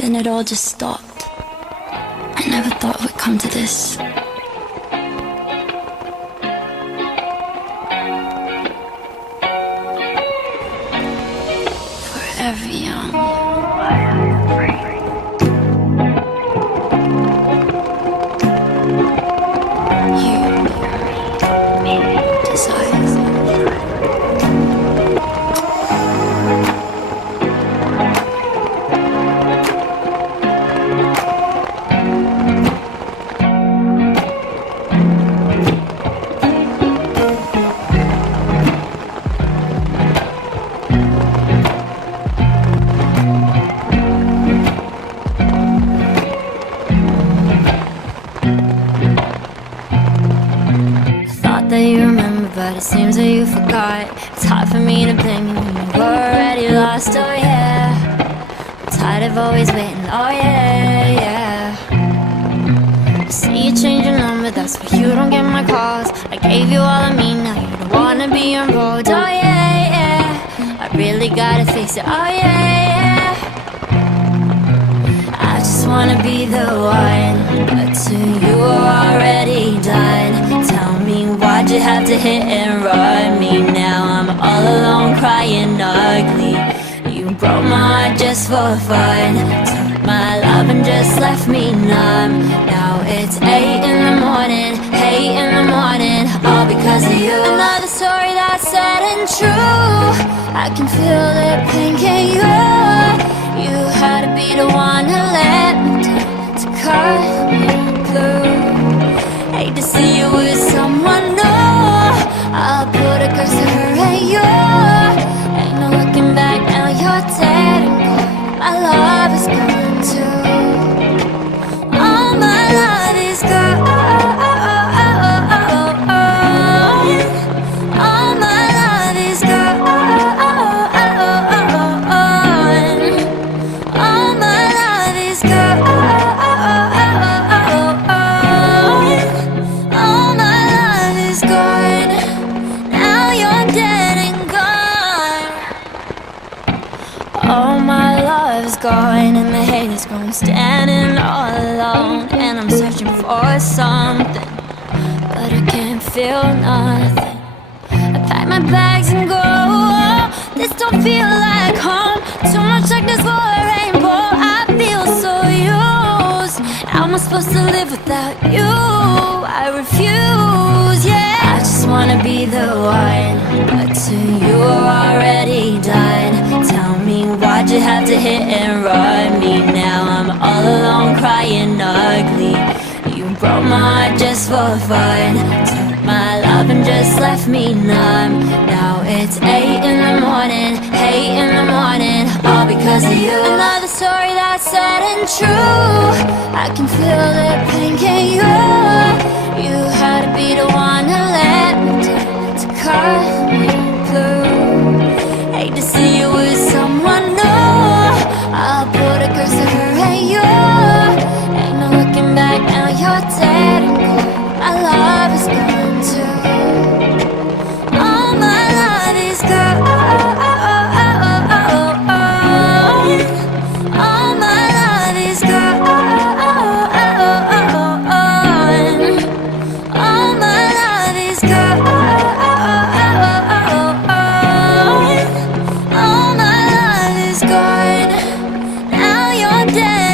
Then it all just stopped. I never thought it would come to this. Forever young. You desire. That you remember, but it seems that you forgot. It's hard for me to blame you when you've already lost, oh yeah. I'm tired of always waiting, oh yeah, yeah. I see you change your number, that's why you don't get my calls. I gave you all of me, now you don't wanna be involved, oh yeah, yeah. I really gotta fix it, oh yeah, yeah. I just wanna be the one, but to you already done. Tell me, why'd you have to hit and run me? Now I'm all alone crying ugly. You broke my heart just for fun, took my love and just left me numb. Now it's 8 in the morning, 8 in the morning, all because of you. Another story that's sad and true. I can feel the pain, can you? You had to be the one to let me down, to cut me through. Hate to see you with someone new. I'll put a curse to her and you. Ain't no looking back, now you're dead and gone. My love is gone too. All my love is gone. All my love is gone. All my love is gone. All my love is gone. Now you're dead and gone. All my love is gone and the hate is gone. Standing all alone and I'm searching for something, but I can't feel nothing. I pack my bags and go. This don't feel like home. Too much darkness for a rainbow. I feel so used. How am I supposed to live without you? I refuse, yeah. I just wanna be the one, but to you already done. Tell me, why'd you have to hit and run me? Now I'm all alone crying ugly. You broke my heart just for fun, took my love and just left me numb. Now it's 8 in the morning, 8 in the morning, all because of you. Another story that's sad and true. I can feel the pain, can you? You had to be the one to let me down, to cut me through. Hate to see you with someone new. I'll put a curse to her and you. Ain't no looking back, now you're dead and gone. My love is gone too. All my love is gone. All my love is gone. All my love is gone. All my love is gone. Now you're dead.